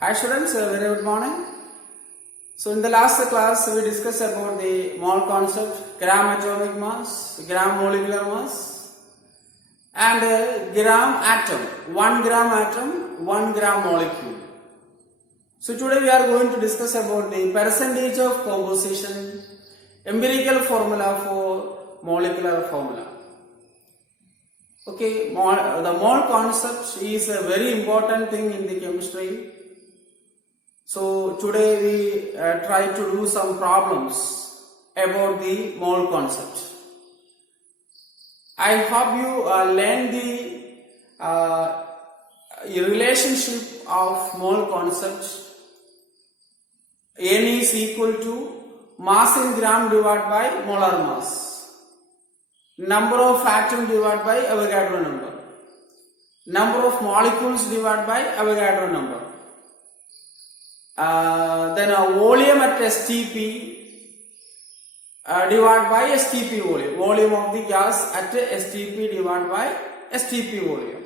Hi students, very good morning. So in the last class we discussed about the mole concept, gram atomic mass, gram molecular mass and gram atom, 1 gram atom, 1 gram molecule. So today we are going to discuss about the percentage of composition, empirical formula for molecular formula. Okay, the mole concept is a very important thing in the chemistry. So today we try to do some problems about the mole concept. I hope you learn the relationship of mole concept. N is equal to mass in gram divided by molar mass. Number of atoms divided by Avogadro number. Number of molecules divided by Avogadro number. Then a volume at STP divided by STP volume. Volume of the gas at STP divided by STP volume.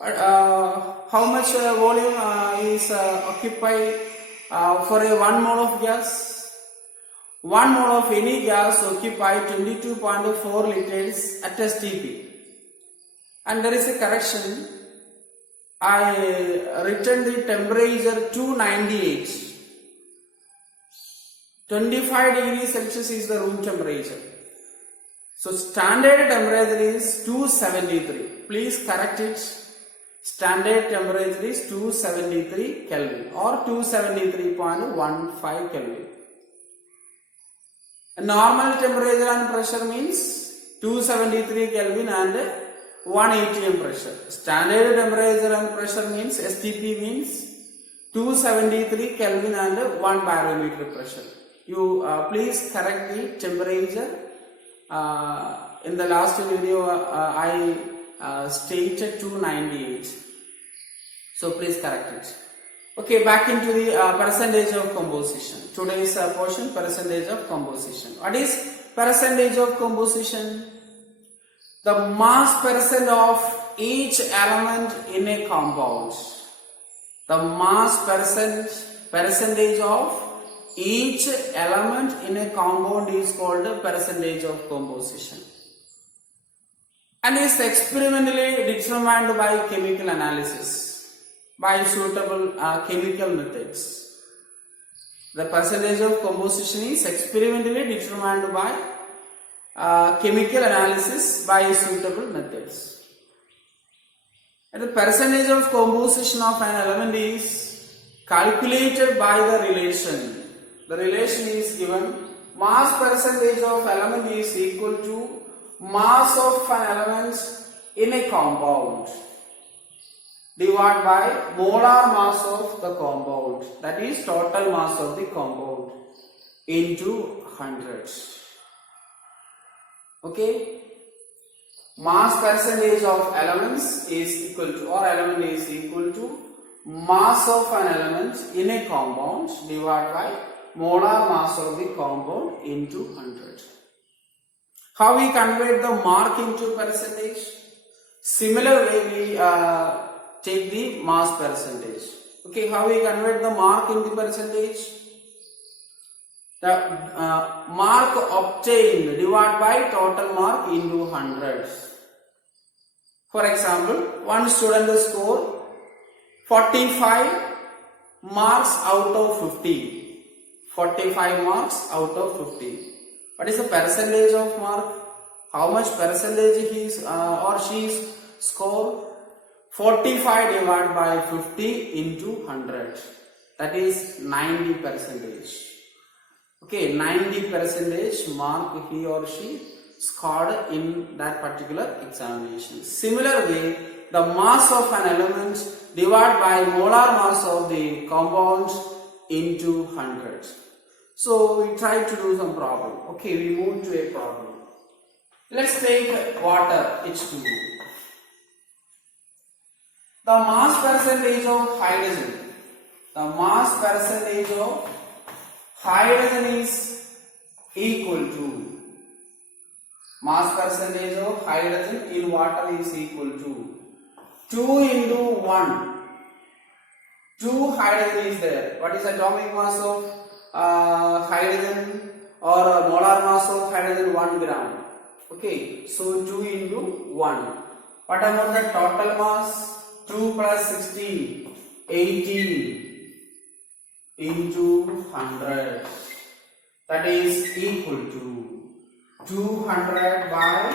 How much volume is occupied for a 1 mole of gas? 1 mole of any gas occupies 22.4 liters at STP. And there is a correction. I written the temperature 298. 25 degrees Celsius is the room temperature. So standard temperature is 273. Please correct it. Standard temperature is 273 Kelvin or 273.15 Kelvin. A normal temperature and pressure means 273 Kelvin and 1 atm pressure. Standard temperature and pressure means STP means 273 Kelvin and 1 barometer pressure. You please correct the temperature. In the last video I stated 298. So please correct it. Okay, back into the percentage of composition. Today's portion, percentage of composition. What is percentage of composition? The mass percent of each element in a compound. The mass percentage of each element in a compound is called the percentage of composition. And is experimentally determined by chemical analysis, by suitable chemical methods. The percentage of composition is experimentally determined by chemical analysis by suitable methods. And the percentage of composition of an element is calculated by the relation. The relation is given. Mass percentage of element is equal to mass of an element in a compound divided by molar mass of the compound. That is total mass of the compound into 100. Okay, mass percentage of elements is equal to, or element is equal to mass of an element in a compound divided by molar mass of the compound into 100. How we convert the mark into percentage? Similar way we take the mass percentage. Okay, how we convert the mark into percentage? The mark obtained divided by total mark into 100. For example, one student scored 45 marks out of 50. 45 marks out of 50. What is the percentage of mark? How much percentage he is or she is scored? 45 divided by 50 into 100. That is 90 percentage. Okay, 90% mark he or she scored in that particular examination. Similar way, the mass of an element divided by molar mass of the compound into 100. So we try to do some problem. Okay, we move to a problem. Let's take water H2O. The mass percentage of hydrogen. The mass percentage of hydrogen is equal to, mass percentage of hydrogen in water is equal to 2 into 1 2 hydrogen is there. What is atomic mass of hydrogen or molar mass of hydrogen? 1 gram. Okay, so 2 into 1. What about the total mass? 2 plus 16, 18 into 100. That is equal to 200 by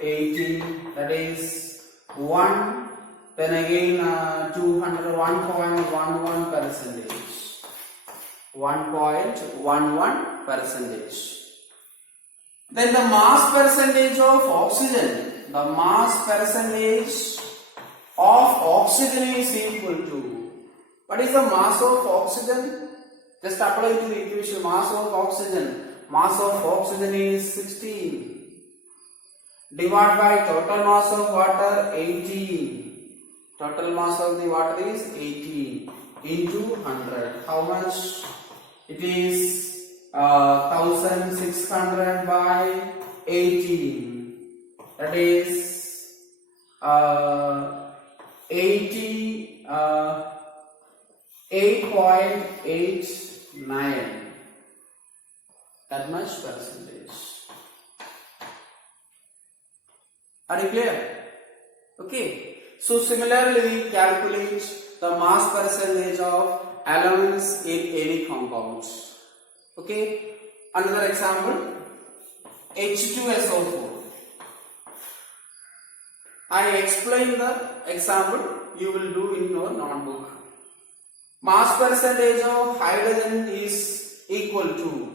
18. That is 1. Then again 200, 1.11 percentage. 1.11 percentage. Then the mass percentage of oxygen. The mass percentage of oxygen is equal to. What is the mass of oxygen? Just apply to the equation. Mass of oxygen. Mass of oxygen is 16. Divided by total mass of water 18. Total mass of the water is 18 into 100. How much? It is 1600 by 18. That is 8.89. That much percentage. Are you clear? Okay. So similarly, we calculate the mass percentage of elements in any compound. Okay. Another example, H2SO4. I explain the example. You will do in your notebook. Mass percentage of hydrogen is equal to.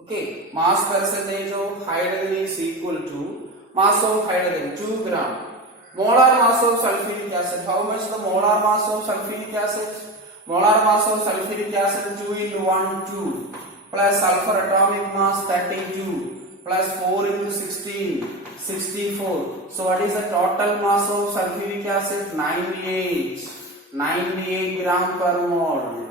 Okay. Mass percentage of hydrogen is equal to mass of hydrogen 2 gram. Molar mass of sulfuric acid. How much the molar mass of sulfuric acid? Molar mass of sulfuric acid 2 into 1 2 plus sulfur atomic mass 32 plus 4 into 16 64. So what is the total mass of sulfuric acid? 98 gram per mole.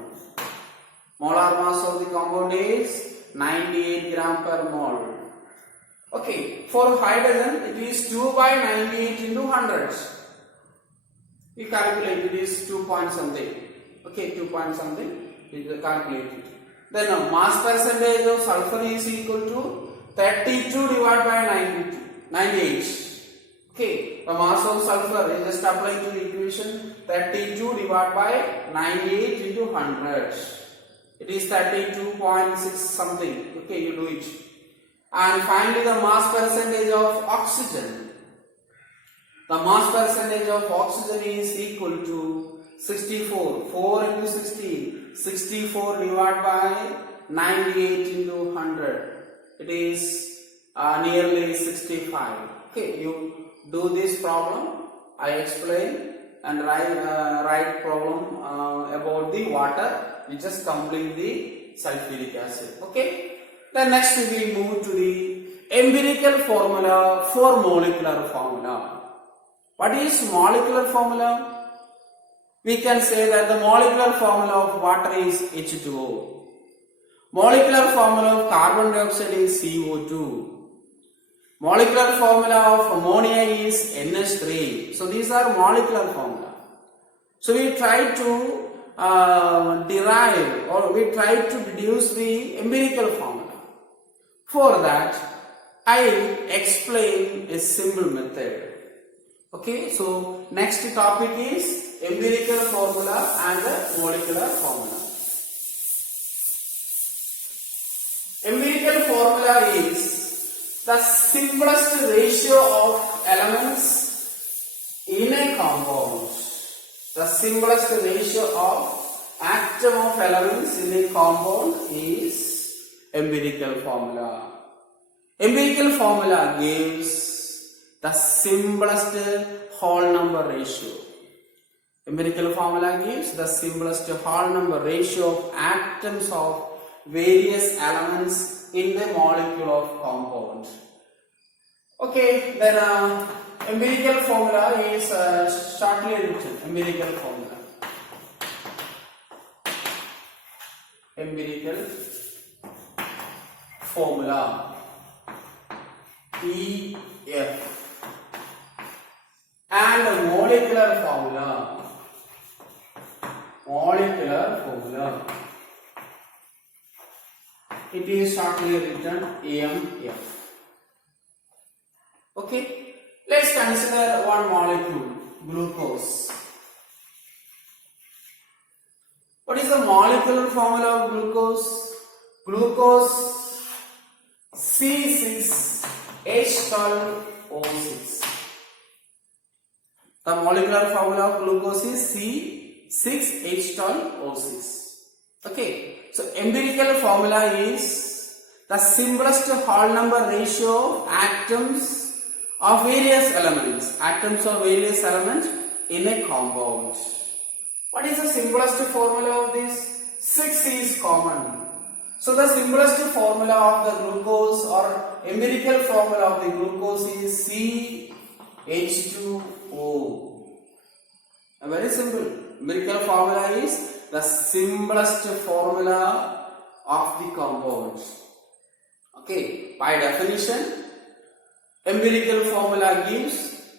Molar mass of the compound is 98 gram per mole. Okay, for hydrogen it is 2 by 98 into 100. We calculate it is 2 point something. Okay, 2 point something. We will calculate it. Then mass percentage of sulfur is equal to 32 divided by 98. Okay, the mass of sulfur is just applying to the equation 32 divided by 98 into 100. It is 32.6 something. Okay, you do it. And finally the mass percentage of oxygen. The mass percentage of oxygen is equal to 64. 4 into 16. 64 divided by 98 into 100. It is nearly 65. Okay, you do this problem. I explain and write problem about the water. We just complete the sulfuric acid. Okay. Then next we move to the empirical formula for molecular formula. What is molecular formula? We can say that the molecular formula of water is H2O. Molecular formula of carbon dioxide is CO2. Molecular formula of ammonia is NH3. So these are molecular formula. So we try to derive or we try to deduce the empirical formula. For that, I explain a simple method. Okay, so next topic is empirical formula and the molecular formula. Empirical formula is the simplest ratio of elements in a compound. The simplest ratio of atom of elements in a compound is empirical formula. Empirical formula gives the simplest whole number ratio. Empirical formula gives the simplest whole number ratio of atoms of various elements in the molecule of compound. Okay, then empirical formula is shortly written. Empirical formula. Empirical formula EF and molecular formula molecular formula. It is shortly written AMF. Okay, let's consider one molecule, glucose. What is the molecular formula of glucose? Glucose C6H12O6. The molecular formula of glucose is C6H12O6. Okay, so empirical formula is the simplest whole number ratio of atoms of various elements. Atoms of various elements in a compound. What is the simplest formula of this? 6 is common. So the simplest formula of the glucose or empirical formula of the glucose is CH2O. Very simple. Empirical formula is the simplest formula of the compound. Okay, by definition, empirical formula gives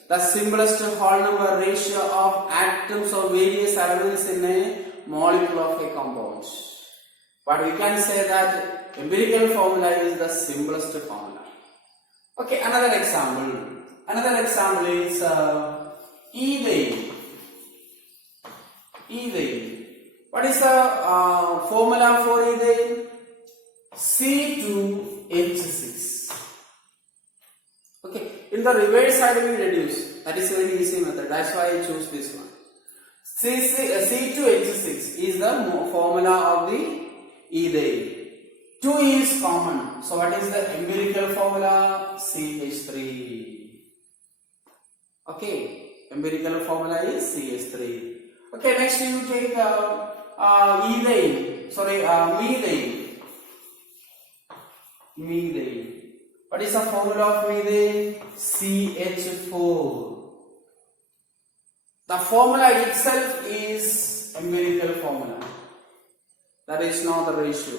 the simplest whole number ratio of atoms of various elements in a molecule of a compound. But we can say that empirical formula is the simplest formula. Okay, another example. Another example is ethane. Ethane. What is the formula for ethane? C2H6. Okay, in the reverse side we reduce. That is a very easy method. That's why I choose this one. C2H6 is the formula of the ethane. 2 is common. So what is the empirical formula? CH3. Okay, empirical formula is CH3. Okay, next you take methane. Methane. What is the formula of methane? CH4. The formula itself is empirical formula. There is no other ratio.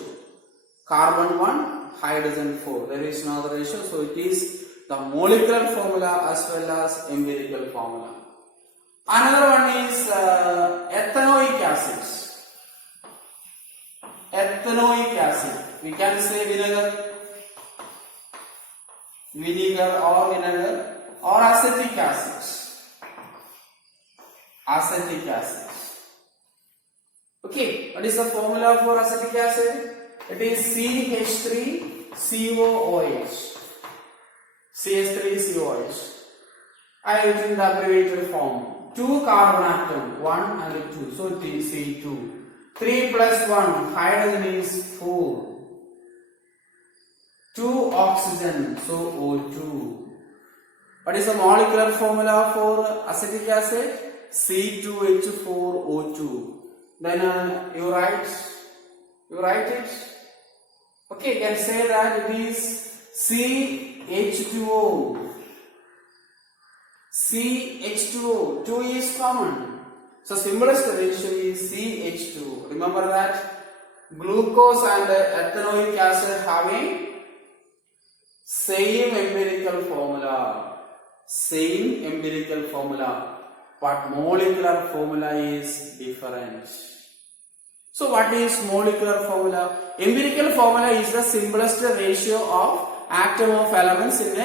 Carbon 1, hydrogen 4. There is no other ratio. So it is the molecular formula as well as empirical formula. Another one is ethanoic acid. Ethanoic acid. We can say vinegar or acetic acid. Acetic acid. Okay, what is the formula for acetic acid? It is CH3COOH. CH3COOH. I use in the abbreviated form. 2 carbon atom, 1 and 2. So it is C2. 3 plus 1, hydrogen is 4. 2 oxygen, so O2. What is the molecular formula for acetic acid? C2H4O2. Then you write it. Okay, you can say that it is CH2O. CH2O. 2 is common. So simplest ratio is CH2. Remember that glucose and ethanoic acid having same empirical formula. Same empirical formula. But molecular formula is different. So what is molecular formula? Empirical formula is the simplest ratio of atom of elements in a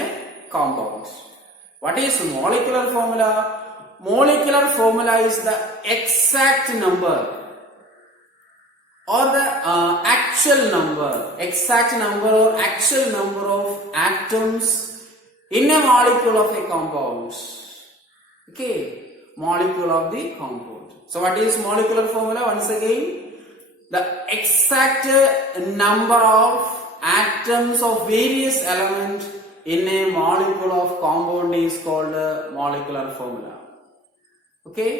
compound. What is molecular formula? Molecular formula is the exact number or the actual number or actual number of atoms in a molecule of a compound. Okay, molecule of the compound. So what is molecular formula? Once again, the exact number of atoms of various elements in a molecule of compound is called molecular formula. Okay,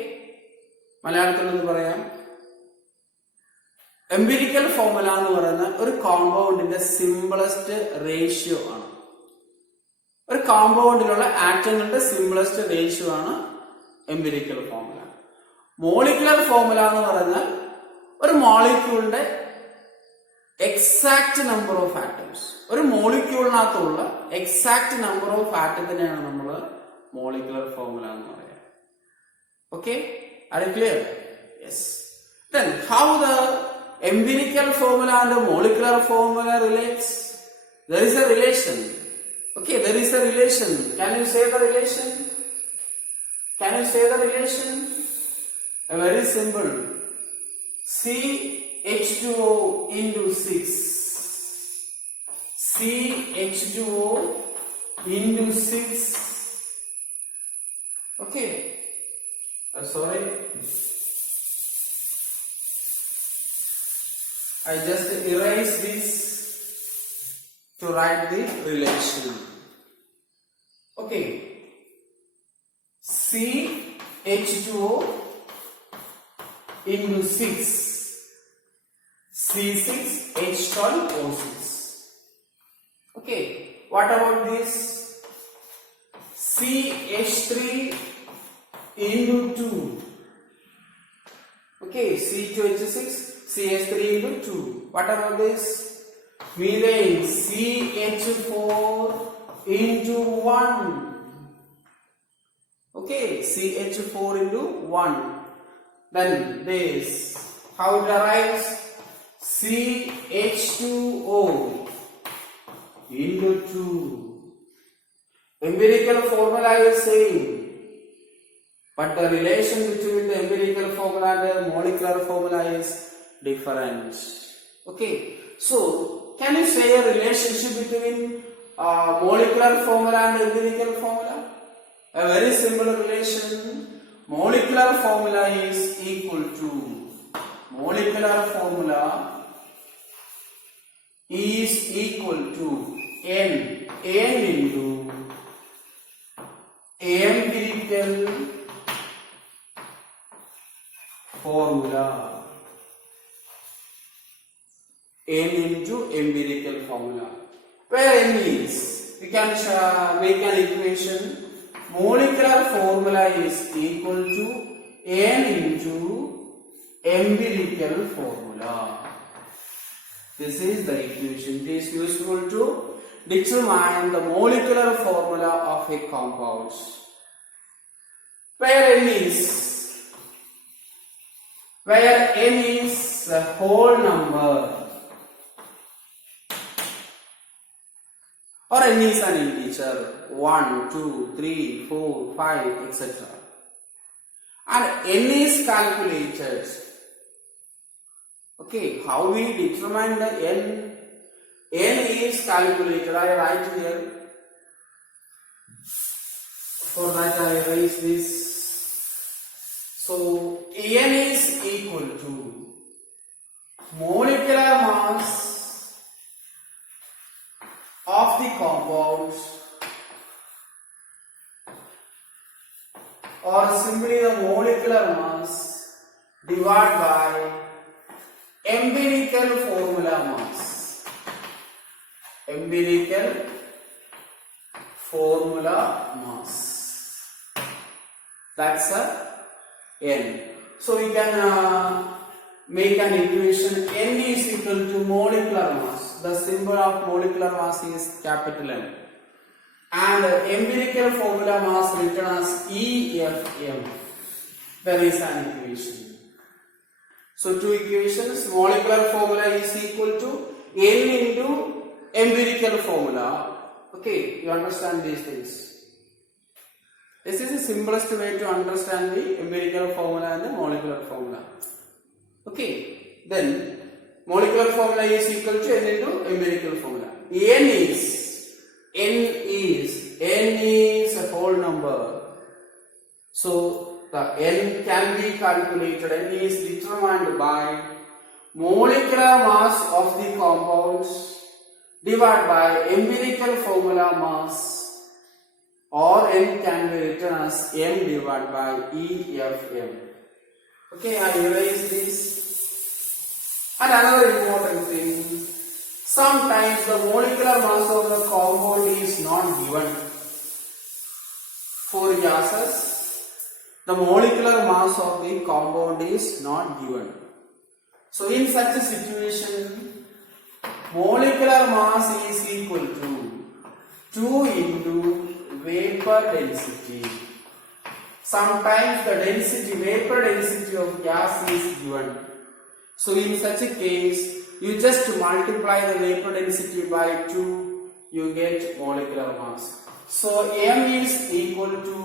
മലയാളത്തിൽ ഒന്ന് പറയാം. Empirical formula എന്ന് പറയുന്ന ഒരു കോമ്പൗണ്ടിന്റെ simplest ratio ആണ്. ഒരു കോമ്പൗണ്ടിലുള്ള ആറ്റങ്ങളുടെ simplest ratio ആണ് empirical formula. Molecular formula എന്ന് പറഞ്ഞാൽ ഒരു മോളിക്യൂളിന്റെ എക്സാക്ട് നമ്പർ ഓഫ് ആറ്റംസ്, ഒരു മോളിക്യൂളിനകത്തുള്ള എക്സാക്ട് നമ്പർ ഓഫ് ആറ്റത്തിനെയാണ് നമ്മൾ മോളിക്കുലർ ഫോർമുല എന്ന് പറയുക. Okay, are you clear? Yes. Then how the empirical formula and the molecular formula relates? There is a relation. Okay, there is a relation. Can you say the relation? Can you say the relation? Very simple. CH2O into 6. CH2O into 6. Okay. Sorry. I just erase this to write the relation. Okay. CH2O into 6. C6 H12 O6. Okay. What about this? CH3 into 2. Okay. C2H6 CH3 into 2. What about this? Methane CH4 into 1. Okay, CH4 into 1. Then this, how it arrives? CH2O into 2. Empirical formula is same, but the relation between the empirical formula and the molecular formula is different. Okay, so can you say a relationship between molecular formula and empirical formula? A very simple relation. Molecular formula is equal to N into empirical formula. N into empirical formula. Where N is, we can make an equation. Molecular formula is equal to N into empirical formula. This is the equation. It is useful to determine the molecular formula of a compound. Where N is a whole number, or N is an integer, 1, 2, 3, 4, 5, etc. And N is calculated. Okay, how we determine the N? N is calculated. I write here. For that I erase this. So N is equal to molecular mass of the compound, or simply the molecular mass divided by empirical formula mass. Empirical formula mass. That's a N. So we can make an equation. N is equal to molecular mass. The symbol of molecular mass is capital M. And empirical formula mass written as EFM. There is an equation. So two equations. Molecular formula is equal to N into empirical formula. Okay, you understand these things. This is the simplest way to understand the empirical formula and the molecular formula. Okay, then molecular formula is equal to N into empirical formula. N is a whole number. So the N can be calculated. N is determined by molecular mass of the compounds divided by empirical formula mass, or N can be written as M divided by EFM. Okay, I erase this. And another important thing, sometimes the molecular mass of the compound is not given. For gases, the molecular mass of the compound is not given. So in such a situation, molecular mass is equal to 2 into vapor density. Sometimes the vapor density of gas is given. So in such a case, you just multiply the vapor density by 2, you get molecular mass. So m is equal to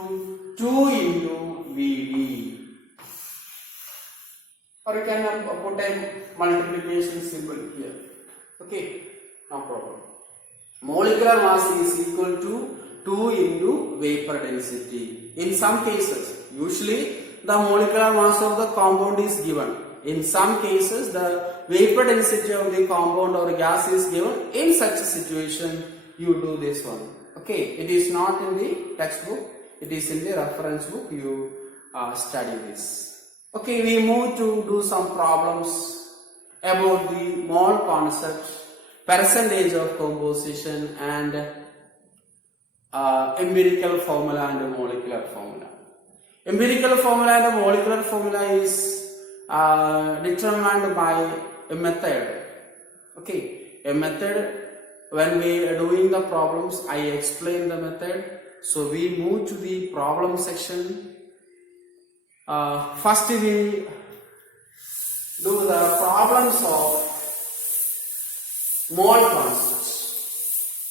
2 into Vd. Or you can put a multiplication symbol here. Okay, no problem. Molecular mass is equal to 2 into vapor density. In some cases, usually the molecular mass of the compound is given. In some cases, the vapor density of the compound or gas is given. In such a situation, you do this one. Okay, it is not in the textbook, it is in the reference book. You study this. Okay, we move to do some problems about the mole concept, percentage of composition, and empirical formula and molecular formula. Empirical formula and molecular formula is determined by a method. Okay, a method. When we are doing the problems, I explain the method. So we move to the problem section. First we do the problems of mole concepts.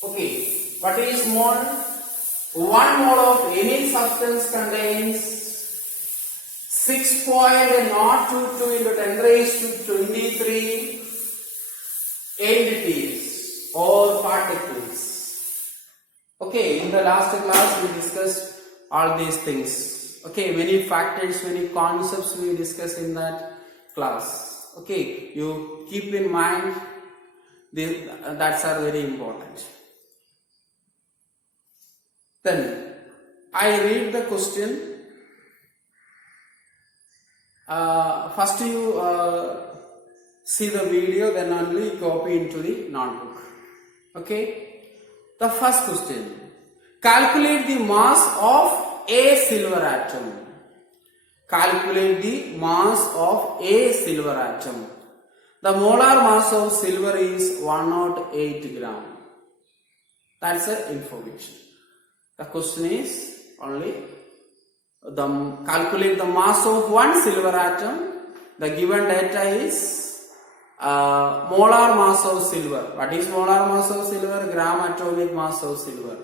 Okay, what is mole? 1 mole of any substance contains 6.022 into 10 raised to 23 entities or particles. Okay, in the last class we discussed all these things. Okay, many factors, many concepts we discussed in that class. Okay, you keep in mind that's are very important. Then I read the question. First you see the video, then only copy into the notebook. Okay, the first question: calculate the mass of a silver atom. Calculate the mass of a silver atom. The molar mass of silver is 108 gram. That's the information. The question is only calculate the mass of one silver atom. The given data is molar mass of silver. What is molar mass of silver? Gram atomic mass of silver.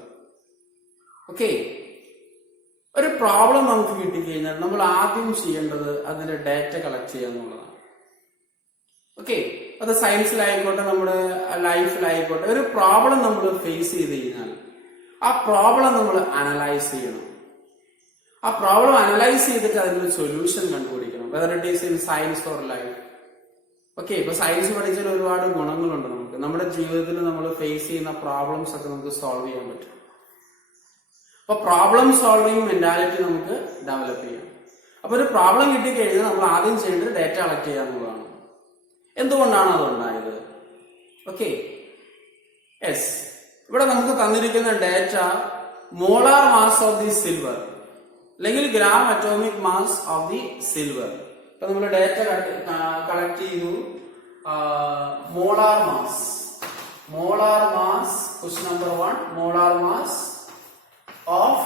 Okay. ഒരു problem നമുക്ക് കിട്ടിക്കഴിഞ്ഞാൽ നമ്മൾ ആദ്യം ചെയ്യേണ്ടത് അതിന്റെ data collect ചെയ്യുക എന്നുള്ളതാണ്. Okay, അത് സയൻസിലായിക്കോട്ടെ നമ്മുടെ ലൈഫിലായിക്കോട്ടെ, ഒരു പ്രോബ്ലം നമ്മൾ ഫേസ് ചെയ്ത് കഴിഞ്ഞാൽ ആ പ്രോബ്ലം നമ്മൾ അനലൈസ് ചെയ്യണം. ആ പ്രോബ്ലം അനലൈസ് ചെയ്തിട്ട് അതിനൊരു സൊല്യൂഷൻ കണ്ടുപിടിക്കണം. Whether it is in science or life. Okay, ഇപ്പൊ സയൻസ് പഠിച്ചാൽ ഒരുപാട് ഗുണങ്ങളുണ്ട്. നമുക്ക് നമ്മുടെ ജീവിതത്തിൽ നമ്മൾ ഫേസ് ചെയ്യുന്ന പ്രോബ്ലംസ് ഒക്കെ നമുക്ക് സോൾവ് ചെയ്യാൻ പറ്റും. അപ്പൊ പ്രോബ്ലം സോൾവിങ് മെന്റാലിറ്റി നമുക്ക് ഡെവലപ്പ് ചെയ്യാം. അപ്പൊ ഒരു പ്രോബ്ലം കിട്ടിക്കഴിഞ്ഞാൽ നമ്മൾ ആദ്യം ചെയ്യേണ്ടത് ഡാറ്റ കളക്ട് ചെയ്യുക എന്നുള്ളതാണ്. എന്തുകൊണ്ടാണ് അത് ഉണ്ടായത്? ഓക്കെ, യെസ്, ഇവിടെ നമുക്ക് തന്നിരിക്കുന്ന data molar mass of the silver അല്ലെങ്കിൽ gram atomic mass of the silver. ഇപ്പൊ നമ്മൾ ഡാറ്റ കളക്ട് ചെയ്തു. Molar mass, question number 1, molar mass of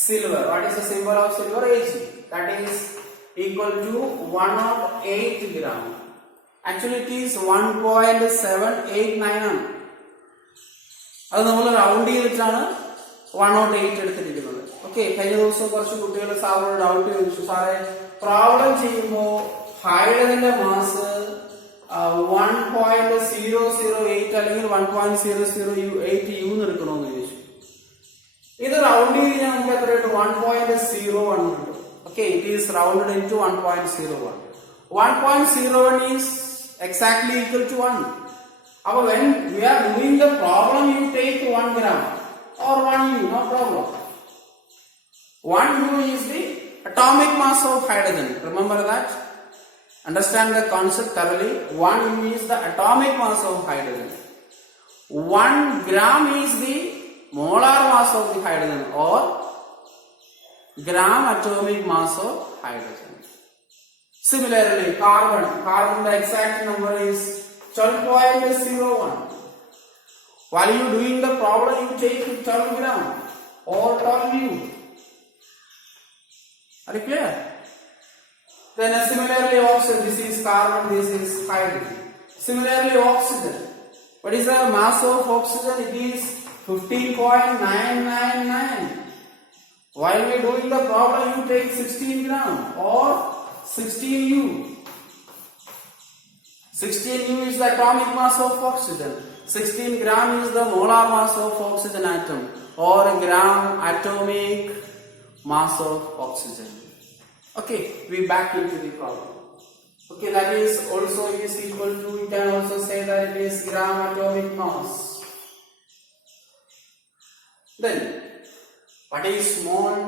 silver. What is the symbol of silver? Ag. That is equal to 108 gram. Actually it is 1.789 ആണ്. അത് നമ്മൾ round ചെയ്തിട്ടാണ് 108 എടുത്തിരിക്കുന്നത്. Okay, കഴിഞ്ഞ ദിവസം കുറച്ച് കുട്ടികൾ സാറിനോട് ഡൗട്ട് ചോദിച്ചു, സാറേ പ്രോബ്ലം ചെയ്യുമ്പോൾ ഹൈഡ്രജന്റെ മാസ് 1.008 അല്ലെങ്കിൽ 1.008 യു എടുക്കണമെന്ന് ചോദിച്ചു. ഇത് റൗണ്ട് ചെയ്ത് കഴിഞ്ഞാൽ നമുക്ക് എത്ര കിട്ടും? 1.01 കിട്ടും. Okay, it is rounded into 1.01. 1.01 is exactly equal to 1. അപ്പൊ when we are doing the problem you take 1 gram or 1 u, no problem. 1 u is the atomic mass of hydrogen. Remember that? Understand the concept thoroughly. 1 u is the atomic mass of hydrogen. 1 gram is the molar mass of the hydrogen or gram atomic mass of hydrogen. Similarly, carbon the exact number is 12.01. While you doing the problem, you take 12 gram or 12 u. Are you clear? Then similarly oxygen, this is carbon, this is hydrogen. Similarly oxygen, what is the mass of oxygen? It is 15.999. While we are doing the problem, you take 16 gram or 16U. 16U is the atomic mass of oxygen. 16 gram is the molar mass of oxygen atom or gram atomic mass of oxygen. Okay, we back into the problem. Okay, that is also is equal to, you can also say that it is gram atomic mass. Then, what is mole?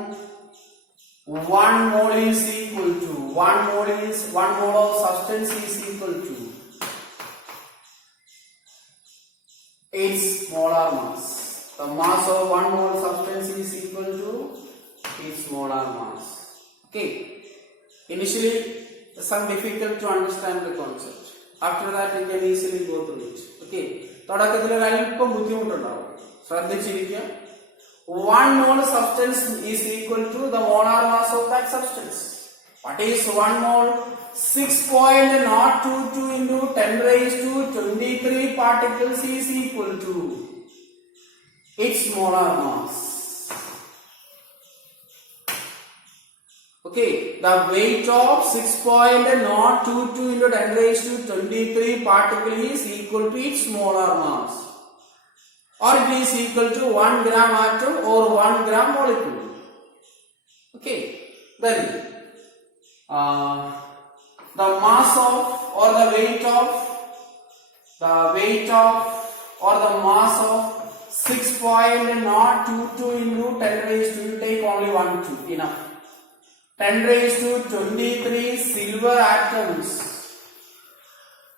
1 mole is equal to, 1 mole of substance is equal to its molar mass. The mass of 1 mole substance is equal to its molar mass. Okay. Initially, some difficult to understand the concept. After that, you can easily go through it. Okay. തുടക്കത്തിൽ അല്പം ബുദ്ധിമുട്ടുണ്ടാവും. ശ്രദ്ധിച്ചിരിക്കുക. 1 mole substance is equal to the molar mass of that substance. What is 1 mole? 6.022 into 10 raised to 23 particles is equal to its molar mass. Okay, the weight of 6.022 into 10 raised to 23 particle is equal to its molar mass, or it is equal to 1 gram atom or 1 gram molecule. Okay, then the mass of or the weight of or the mass of 6.022 into 10 raised to, you take only 1 2 enough. 10 raised to 23 silver atoms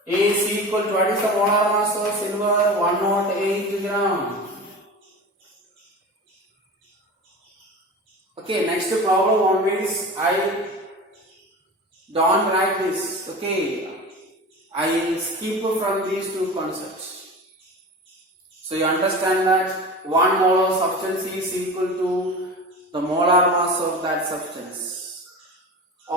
is equal to, what is the molar mass of silver? 108 gram. Okay, next problem always I don't write this. Okay, I skip from these two concepts. So you understand that 1 mole of substance is equal to the molar mass of that substance,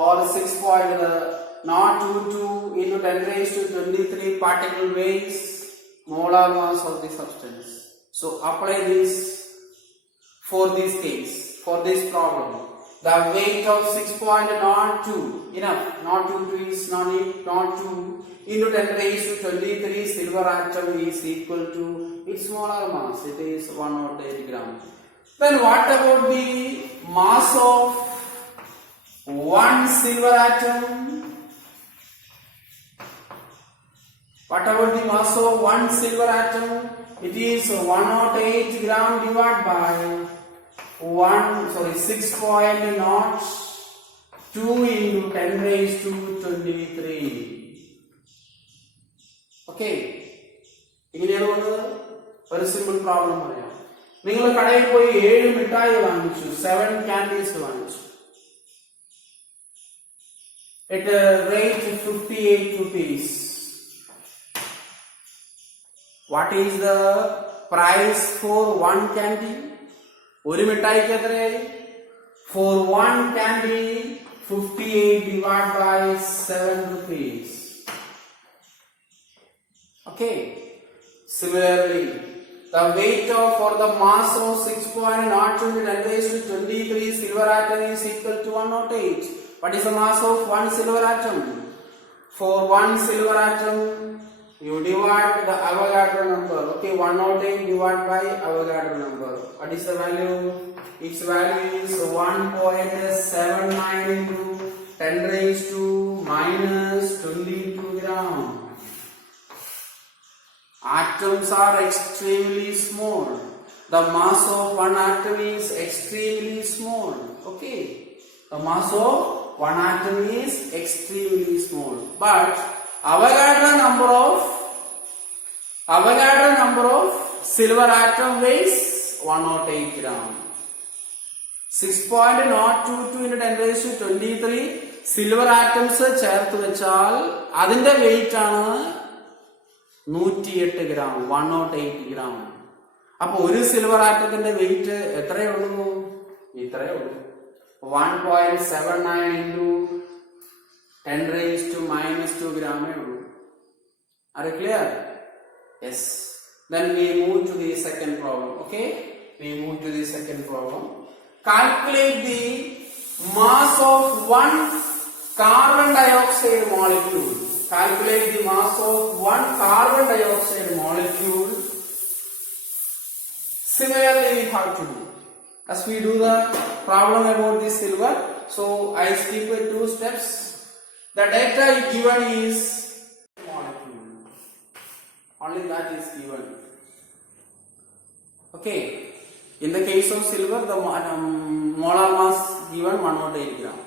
or 6.022 into 10 raised to 23 particle weighs molar mass of the substance. So apply this for this case, for this problem. The weight of 6.02, enough, not 2 is not 2 into 10 raised to 23 silver atom is equal to its molar mass. It is 108 gram. Then what about the mass of 1 silver atom? What about the mass of 1 silver atom? It is 108 gram divided by 6.02 into 10 raised to 23. Okay. ഇങ്ങനെയാണ് ഒരു simple problem പറയാം. നിങ്ങൾ കടയിൽ പോയി 7 മിഠായി വാങ്ങിച്ചു, 7 candies വാങ്ങിച്ചു. At a rate of 58 rupees. What is the price for 1 candy? ഒരു മിഠായിക്ക് എത്രയായി? For 1 candy, 58 divided by 7 rupees. Okay. Similarly, the weight of or the mass of 6.02 into 10 raised to 23 silver atom is equal to 108. What is the mass of 1 silver atom? For 1 silver atom, you divide the Avogadro number. Okay, 108 divided by Avogadro number. What is the value? Its value is 1.79 into 10 raised to minus 22 gram. Atoms are extremely small. The mass of 1 atom is extremely small. Okay, the mass of 1 atom is extremely small. But Avogadro number of silver atom weighs 108 gram. 6.022 into 10 raised to 23 silver atoms ചേർത്ത് വെച്ചാൽ അതിന്റെ wait ആണ് 108 gram, 108 gram. അപ്പൊ ഒരു silver ആറ്റത്തിന്റെ wait എത്രയേ ഉള്ളൂ? ഇത്രയേ ഉള്ളൂ. 1.79 into 10 raised to minus 2 gram. Are you clear? Yes. Then we move to the second problem. Okay? We move to the second problem. Calculate the mass of one carbon dioxide molecule. Calculate the mass of one carbon dioxide molecule. Similarly, we have to do. As we do the problem about the silver, so I skip 2 steps. The data given is molecule. Only that is given. Okay. In the case of silver, the molar mass given 108 gram.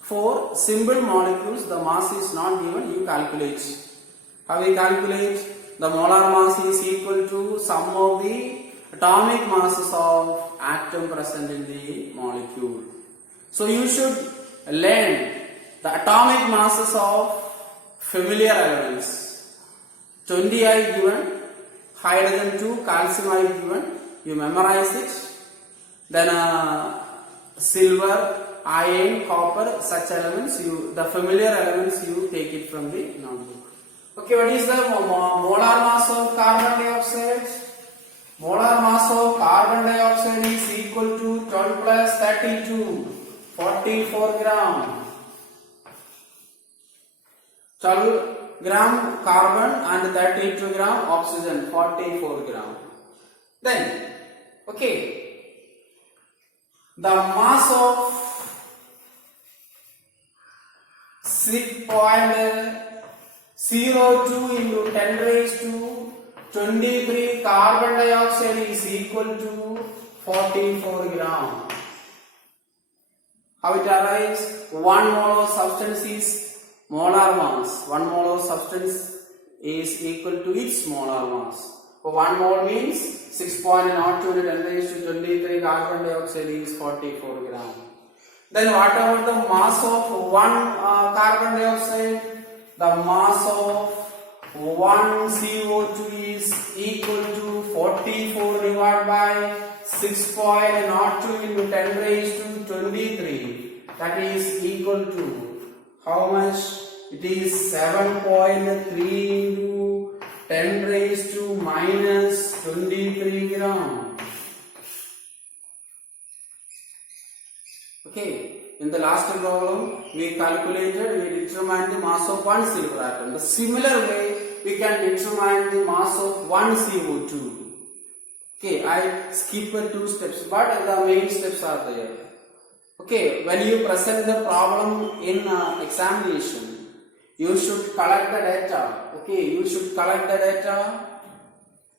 For simple molecules, the mass is not given. You calculate. How we calculate? The molar mass is equal to sum of the atomic masses of atom present in the molecule. So you should learn the atomic masses of familiar elements. 20 I given, hydrogen 2, calcium I given. You memorize it. Then silver, iron, copper, such elements, the familiar elements, you take it from the notebook. Okay, what is the molar mass of carbon dioxide? Molar mass of carbon dioxide is equal to 12 plus 32, 44 gram. 12 gram carbon and 32 gram oxygen, 44 gram. Then, okay, the mass of 6.02 into 10 raised to 23 carbon dioxide is equal to 44 gram. How it arrives? 1 mole of substance is molar mass. 1 mole of substance is equal to its molar mass. So 1 mole means 6.02 into 10 raised to 23 carbon dioxide is 44 gram. Then what about the mass of 1 carbon dioxide? The mass of 1 CO2 is equal to 44 divided by 6.02 into 10 raised to 23. That is equal to how much? It is 7.3 into 10 raised to minus 23 gram. Okay, in the last problem we determined the mass of one silver atom. The similar way we can determine the mass of one CO2. Okay, I skip 2 steps, but the main steps are there. Okay, when you present the problem in examination, you should collect the data. Okay, you should collect the data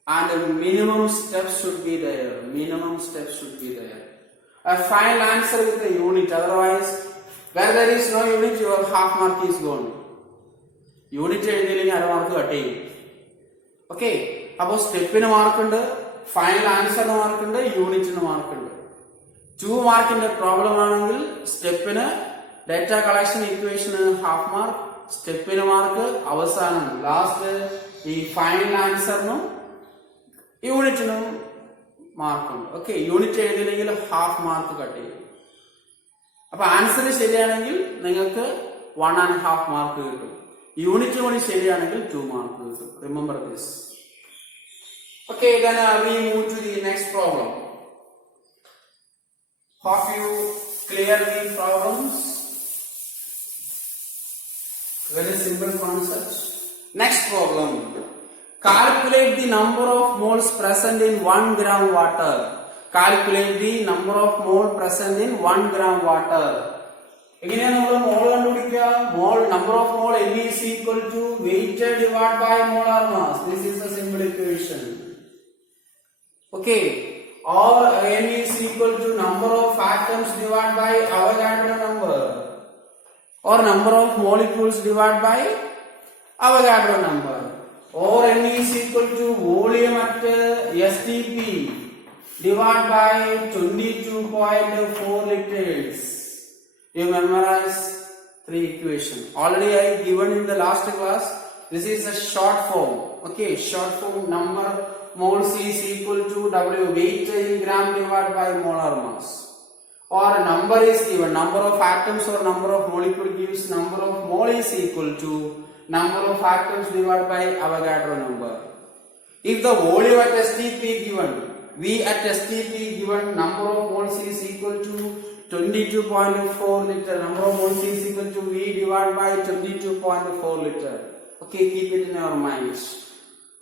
and the minimum steps should be there. Minimum steps should be there. A final answer with a unit, otherwise where there is no unit your half mark is gone. Unit എഴുതിയില്ലെങ്കിൽ അര mark cut ചെയ്യും. Okay, അപ്പോൾ സ്റ്റെപ്പിന് മാർക്കുണ്ട്, final ആൻസറിന് മാർക്കുണ്ട്, യൂണിറ്റിന് മാർക്കുണ്ട്. 2 മാർക്കിന്റെ problem ആണെങ്കിൽ സ്റ്റെപ്പിന് ഡേറ്റ കളക്ഷൻ ഇക്വേഷന് ഹാഫ് മാർക്ക്, സ്റ്റെപ്പിന് മാർക്ക് അവസാനം ലാസ്റ്റ് ഈ ഫൈനൽ ആൻസറിനും യൂണിറ്റിനും മാർക്കുണ്ട്. ഓക്കെ, യൂണിറ്റ് എഴുതിയില്ലെങ്കിൽ ഹാഫ് മാർക്ക് കട്ട് ചെയ്യും. അപ്പൊ ആൻസർ ശരിയാണെങ്കിൽ നിങ്ങൾക്ക് 1.5 മാർക്ക് കിട്ടും. യൂണിറ്റ് കൂടി ശരിയാണെങ്കിൽ 2 മാർക്ക് കിട്ടും. Remember this. Okay, then we move to the next problem. Hope you clear the problems. Very simple concept. Next problem. Calculate the number of moles present in 1 gram water. Calculate the number of moles present in 1 gram water. എങ്ങനെയാണ് നമ്മൾ mole കണ്ടുപിടിക്കുക? Mole number of mole N is equal to weight divided by molar mass. This is a simple equation. Okay, or N is equal to number of atoms divided by Avogadro number, or number of molecules divided by Avogadro number, or N is equal to volume at STP divided by 22.4 liters. You memorize 3 equations. Already I given in the last class. This is a short form. Okay, short form number moles is equal to W, weight in gram divided by molar mass. or a number is given, number of atoms or number of molecule gives number of mole is equal to number of atoms divided by Avogadro number. If the volume at STP given, V at STP given number of moles is equal to 22.4 liter, number of moles is equal to V divided by 22.4 liter. Okay, keep it in your minds.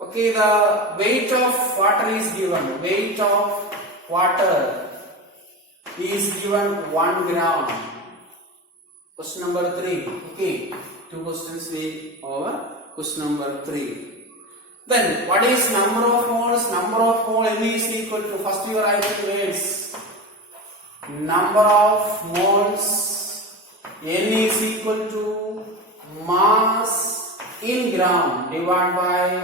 Okay, the weight of water is given. Weight of water is given 1 gram. Question number 3. Okay, 2 questions we over. Question number 3. Then what is number of moles? Number of mole M is equal to, first you write the weights. Number of moles N is equal to mass in gram divided by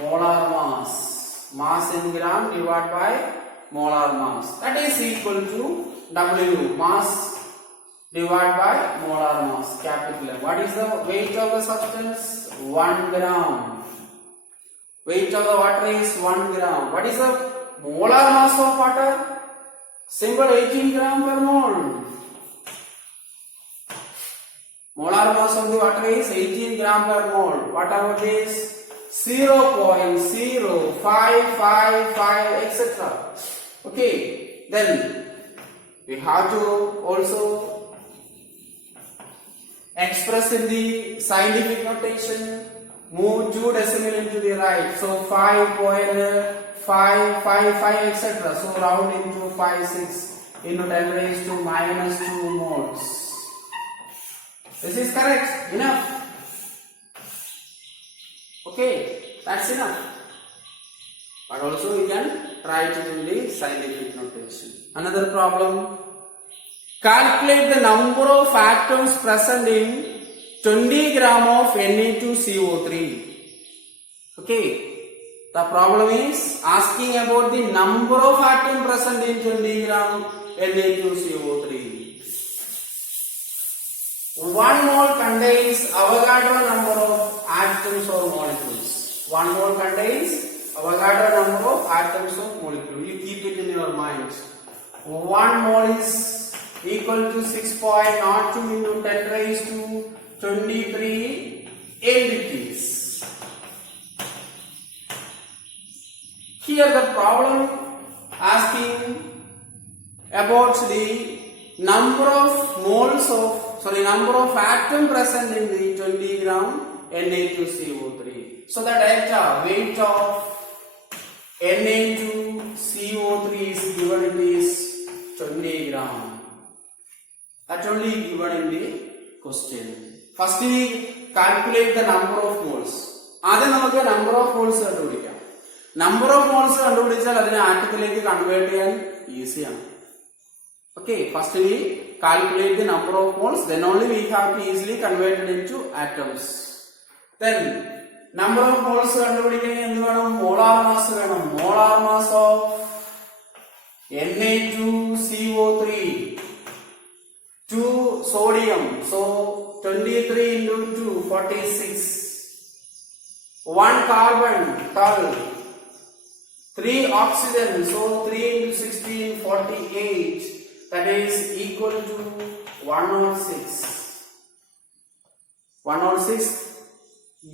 molar mass. Mass in gram divided by molar mass. That is equal to W, mass divided by molar mass, capital M. What is the weight of the substance? 1 gram. Weight of the water is 1 gram. What is the molar mass of water? Simple, 18 gram per mole. Molar mass of the water is 18 gram per mole. What about this? 0.0555 etc. Okay, then we have to also express in the scientific notation, move 2 decimal into the right, so 5.555 etc. so round into 56 into 10 raised to minus 2 moles. This is correct, enough. Okay, that's enough. But also we can write it in the scientific notation. Another problem. Calculate the number of atoms present in 20 gram of Na2CO3. Okay. The problem is asking about the number of atoms present in 20 gram Na2CO3. 1 mole contains Avogadro number of atoms or molecules. 1 mole contains Avogadro number of atoms or molecules. You keep it in your mind. 1 mole is equal to 6.02 into 10 raised to 23 LBTs. Here the problem asking about the number of moles of, number of atoms present in the 20 gram Na2CO3. So the delta weight of Na2CO3 is given in this 20 gram. That only given in the question. First we calculate the number of moles. Then we have number of moles. Number of moles is convert easy. Okay, first we calculate the number of moles, then only we have to easily convert it into atoms. Then number of moles molar mass. Molar mass of Na2CO3. 2 sodium, so 23 into 2, 46. 1 carbon, 12. 3 oxygen, so 3 into 16, 48. That is equal to 106. 106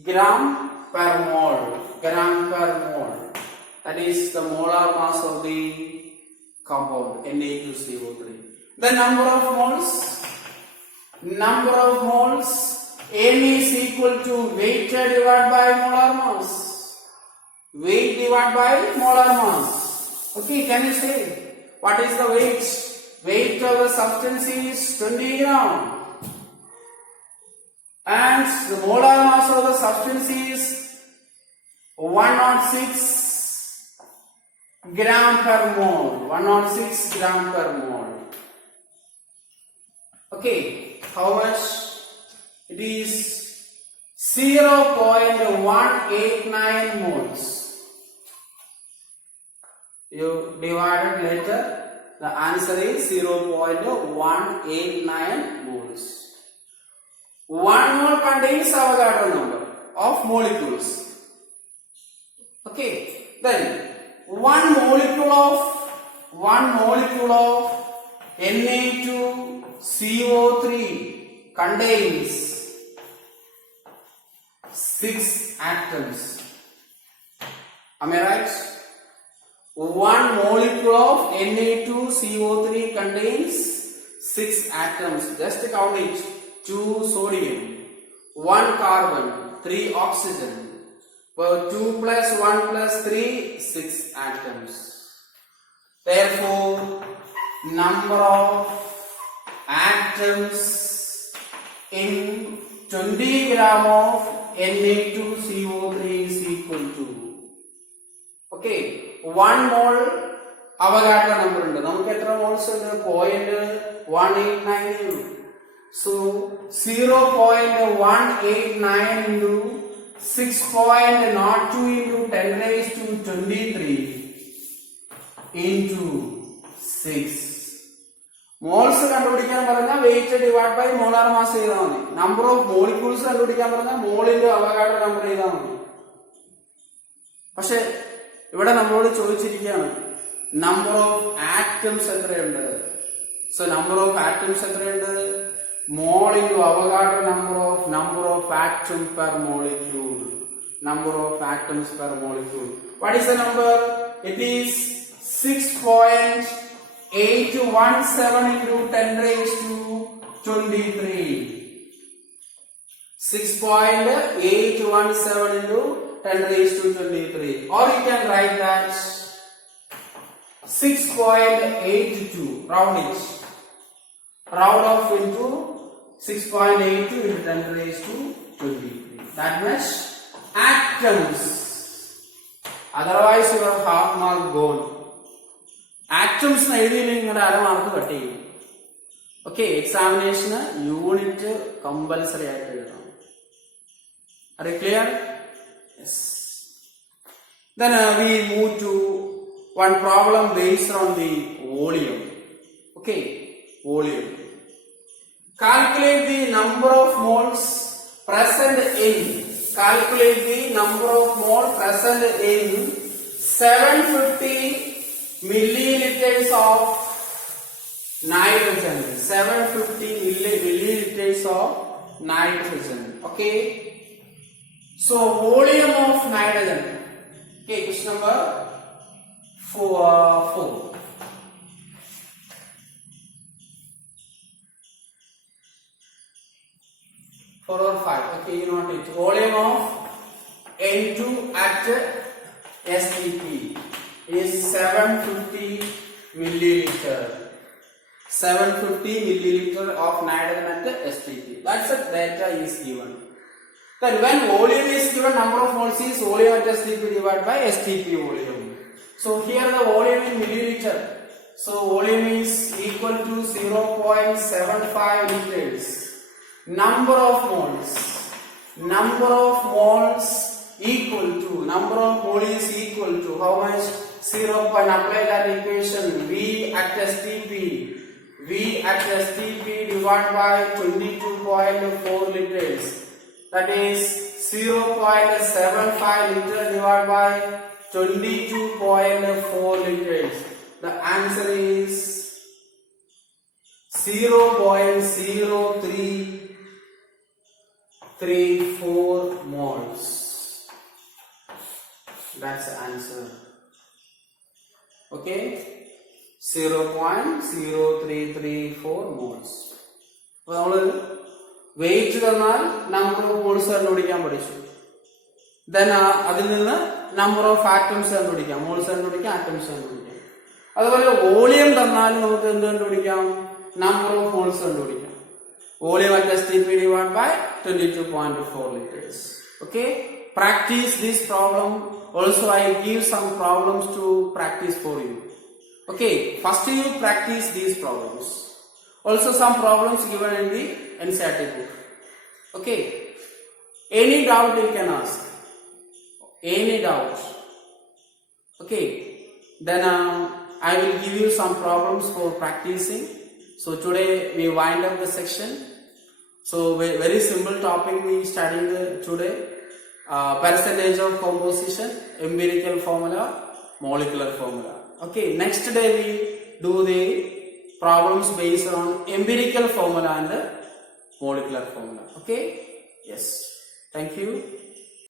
gram per mole. Gram per mole. That is the molar mass of the compound Na2CO3. The number of moles. Number of moles. M is equal to weight divided by molar mass. Weight divided by molar mass. Okay, can you say what is the weight? Weight of the substance is 20 gram. And the molar mass of the substance is 106 gram per mole. 106 gram per mole. Okay, how much? It is 0.189 moles. You divide it later. The answer is 0.189 moles. 1 mole contains Avogadro number of molecules. Okay, then 1 molecule of Na2CO3 contains 6 atoms. Am I right? One molecule of Na2CO3 contains 6 atoms. Just count it. 2 sodium, 1 carbon, 3 oxygen. Well, 2 plus 1 plus 3, 6 atoms. Therefore, number of atoms in 20 gram of Na2CO3 is equal to, okay, 1 mole Avogadro number ഉണ്ട്. നമുക്ക് എത്ര moles ഉണ്ട്? 0.189. So 0.189 into 6.02 into 10 raised to 23 into 6. Moles കണ്ടുപിടിക്കാൻ പറഞ്ഞാൽ weight divide by molar mass ചെയ്താൽ മതി. Number of molecules കണ്ടുപിടിക്കാൻ പറഞ്ഞാൽ മോളിന്റെ അവഗാഡ്രോ നമ്പർ ചെയ്താൽ മതി. പക്ഷെ ഇവിടെ നമ്മളോട് ചോദിച്ചിരിക്കുകയാണ് നമ്പർ ഓഫ് ആറ്റംസ് എത്രയുണ്ട്. സോ നമ്പർ ഓഫ് ആറ്റംസ് എത്രയുണ്ട്? Mole into Avogadro number of atoms per molecule. Number of atoms per molecule. What is the number? It is 6.817 into 10 raised to 23. 6.817 into 10 raised to 23. Or you can write that 6.82. Round it. Round off into 6.82 into 10 raised to 23. That much atoms. Otherwise your half mark gone. Atoms na എഴുതിയില്ലെങ്കിൽ നിങ്ങളുടെ അര mark cut ചെയ്യും. Okay, എക്സാമിനേഷന് unit compulsory ആയിട്ട് എഴുതണം. Are you clear? Yes. Then we move to one problem based on the volume. Okay, volume. Calculate the number of moles present in. Calculate the number of moles present in 750 milliliters of nitrogen. 750 milliliters of nitrogen. Okay. So volume of nitrogen. Okay, question number 4. 4 or 5. Okay, you know it. Volume of N2 at STP is 750 milliliter. 750 milliliter of nitrogen at STP. That's the data is given. Then when volume is given, number of moles is volume at STP divided by STP volume. So here the volume in milliliter. So volume is equal to 0.75 liters. Number of moles equal to is equal to how much? 0. Apply that equation. V at STP divided by 22.4 liters. That is 0.75 liter divided by 22.4 liters. The answer is 0.0334 moles. That's the answer. Okay, 0.0334 moles. Weight തന്നാൽ number of moles കണ്ടുപിടിക്കാൻ പഠിച്ചു. Then അതിൽ നിന്ന് number of atoms കണ്ടുപിടിക്കാം. moles കണ്ടുപിടിക്കാം, atoms കണ്ടുപിടിക്കാം. അതുപോലെ volume തന്നാൽ നമുക്ക് എന്ത് കണ്ടുപിടിക്കാം? number of moles കണ്ടുപിടിക്കാം. Volume at STP divided by 22.4 liters. Okay, practice this problem. Also I give some problems to practice for you. Okay, first you practice these problems. Also some problems given in the NCERT book. Okay, any doubt you can ask. Any doubt. Okay, then I will give you some problems for practicing. So today we wind up the section. So very simple topic we studied today. Percentage of composition, empirical formula, molecular formula. Okay, next day we do the problems based on empirical formula and molecular formula. Okay, yes, thank you.